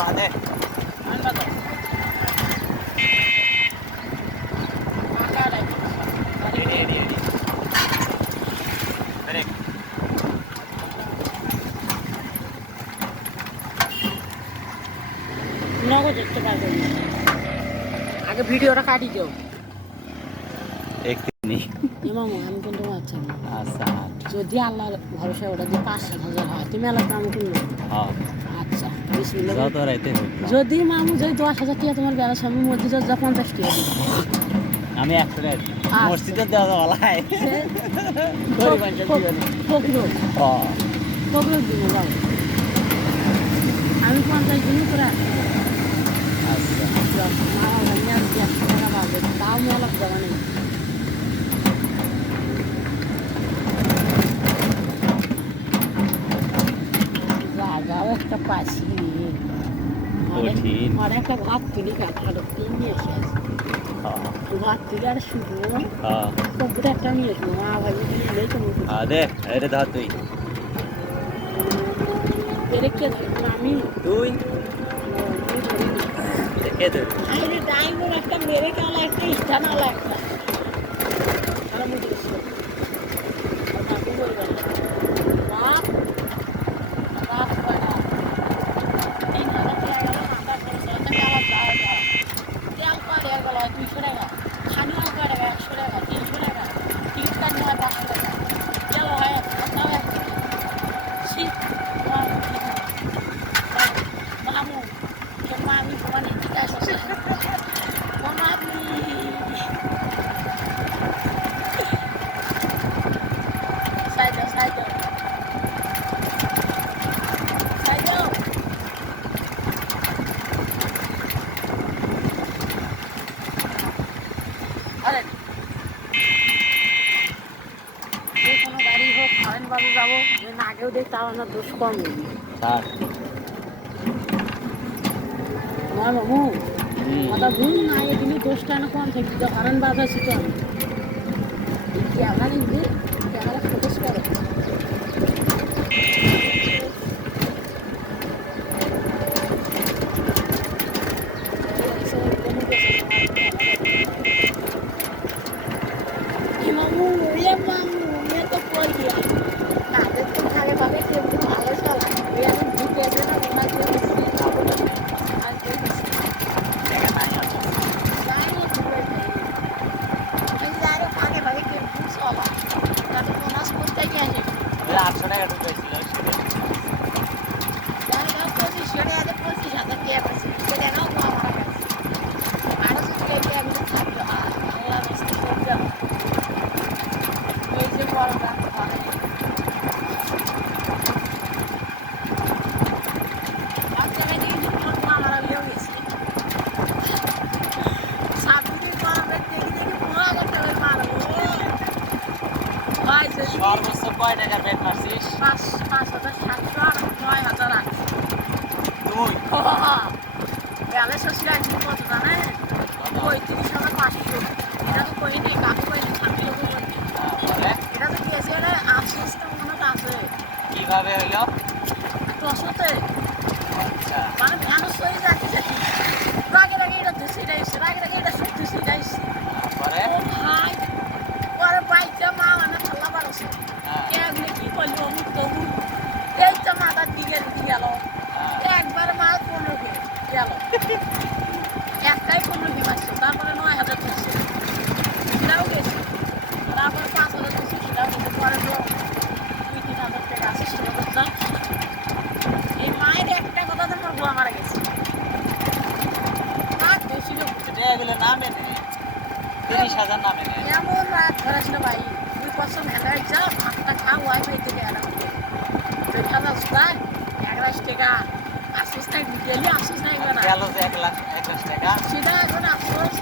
বাদে নগদ দেখতে পারবেন আগে ভিডিওটা কাটি যাও মামু আমি কিন্তু আচ্ছা আচ্ছা যদি আল্লাহর ভরসা ওটা দিয়ে 5-7 হাজার হয় তুমি এলাকা আমি কিনবো আচ্ছা যদি মামু যদি 10,000 টাকা তোমার বেড়াচ্ছে আমি মসজিদে যা 50 টাকা দিই আমি 100 টাকা মসজিদে দেওয়া বলাই ফকরুল দিন বাবু আমি 50 দিনই করে আচ্ছা মামা ভাই আর 100 টাকা বাড়বে তাও মেলা দেওয়া নেই জায়গাও একটা পাচ্ছি আর একটা ভাত তুলি কাঠাটা নিয়ে এসে ভাত তুলি আর শুকনো কম্পিউটার একটা নিয়ে এসবো মা ভাই নিলেই তো দে এটা ধর তুই এরে কে ধরবো আমি তুই কে ধর ডাইনোর একটা মেরে কালা একটা স্থান আলা একটা খারাপ মতো বাপু বলবেন বাপ বাপ কয়টা 3,000 টাকা গেল মাথা খরচ হলো তেল কয়টা গেল 200 টাকা খানিও কয় টাকা 100 টাকা 300 টাকা টিকিট কাটতে হয় 500 টাকা তেল হয় তাও 1 টাকা শীত মামু কেমন আমি তোমার ঠিক আছে মামি সাইডো সাইডো সাইডো আরে যে কোনো গাড়ি হোক ফরেন বাজে যাবো যে না আগেও দেখ তাও আমার দোষ কম নেই আমার মামু মাথা ঘুম না আগে কিন্তু দোষটা না কম থেকে হরেন বাজা ছিল আমি ক্যামেরা নিয়ে ক্যামেরা ফোকাস করে মামু ये मामू मैं तो बोल दिया ना तो तुम खाले बाबे के तुम आगे चल ये हम जीत ऐसे ना बना के आज देखा ना यार नहीं पूरे नहीं यार खाले बाबे के पूछ वाला ना तो नास पूछता क्या है 800 টাকা ঢুকাইছিল यार का पोजीशन है तो पोजीशन तो क्या बस ये ना वो हमारा आरो से लेके अभी तक छात्र अगला मिस्टर को जाओ এই যে বড়টা হয় আজকে আমি দেখি কোন মামারা লিয়ে গেছে সাবুটি মারবে দেখি দেখি পুরো একটা করে মারবে ভাই যে সর্বোচ্চ কয় টাকা বেট মারছিস 5,700 আর 9,000 আছে তুই বেলে শ্বশুর আনছি কত জানে 35,500 এটা তো কই নেই কাকু কই নেই ছাত্রী লোক এটা তো দিয়েছে এটা আফসোসটা মনে আছে কিভাবে হইলো দশতে আচ্ছা মানে মানুষ হয়ে যাচ্ছে রাগে রাগে এটা ধুসি যাইছে রাগে রাগে এটা সব ধুসি যাইছে পরে ও ভাই পরে বাইকটা মা মানে ঠাল্লা পারছে এগুলো কি করলো অমুক তমুক এই তো মাথা দিয়ে গেল একবার মাল 15 কে গেল একটাই 15 কে মারছে তারপরে 9,000 ধরছে সেটাও গেছে তারপরে 5,000 ধরছে সেটাও গেছে পরে তো 2-3,000 টাকা আছে সেটা করতাম এই মায়ের একটা কথা তো আমার গোয়া মারা গেছে রাত বেশি লোক এগুলো নামে নেই 30,000 নামে নেই এমন রাত ধরেছিল ভাই 2% ভেতরে যা ভাতটা খাও ওয়াইফাই থেকে এলাম দেখা যাচ্ছে তাই 11 টাকা আসিস না গেলে আসিস না এগুলো না গেল যে 1 লাখ 21 টাকা সেটা এখন আসিস